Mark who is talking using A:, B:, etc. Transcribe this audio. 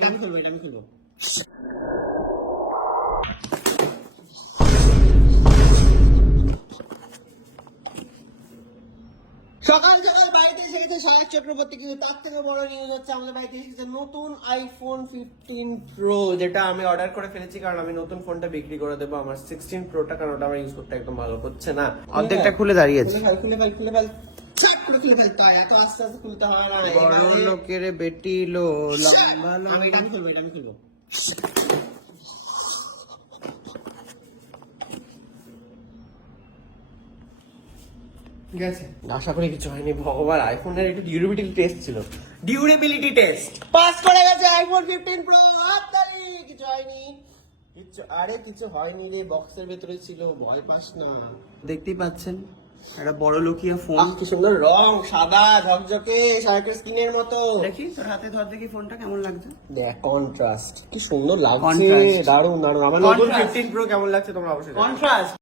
A: এটা আমি খুলবো এটা আমি খুলবো। সকাল সকাল বাড়িতে এসে গেছে সায়ক চক্রবর্তী কিন্তু তার থেকে বড় নিউজ হচ্ছে আমাদের বাড়িতে এসে গেছে নতুন আইফোন ফিফটিন প্রো যেটা আমি অর্ডার করে ফেলেছি কারণ আমি নতুন ফোনটা বিক্রি করে দেবো আমার সিক্সটিন প্রোটা কারণ ওটা আমার ইউজ করতে একদম ভালো হচ্ছে না।
B: অর্ধেকটা খুলে দাঁড়িয়েছে
A: খুলে ফেল খুলে ফেল। করে খুলে ফেল তাই এত আস্তে আস্তে খুলতে হয় না
B: বড় লোকের বেটি লো লম্বা
A: আমি এটা খুলবো এটা আমি খুলবো।
B: ঠিক
A: আশা করি কিছু হয়নি ভগবান আইফোনের একটু ডিউরেবিলিটি টেস্ট ছিল। ডিউরেবিলিটি টেস্ট পাস করে গেছে আইফোন ফিফটিন প্রো হাততালি! কিছু হয়নি। কিছু আরে কিছু হয়নি রে বক্সের ভেতরে ছিল ভয় পাস না।
B: দেখতেই পাচ্ছেন একটা বড় লোকিয়া ফোন
A: কি সুন্দর রং সাদা ঝকঝকে শার্কের স্কিনের মতো
B: দেখি তোর হাতে ধর দেখি ফোনটা কেমন লাগছে
A: দেখ কন্ট্রাস্ট কি সুন্দর লাগছে. দারুণ দারুণ আমার নতুন
B: Contrast.
A: ফিফটিন প্রো কেমন লাগছে তোমরা অবশ্যই।
B: কন্ট্রাস্ট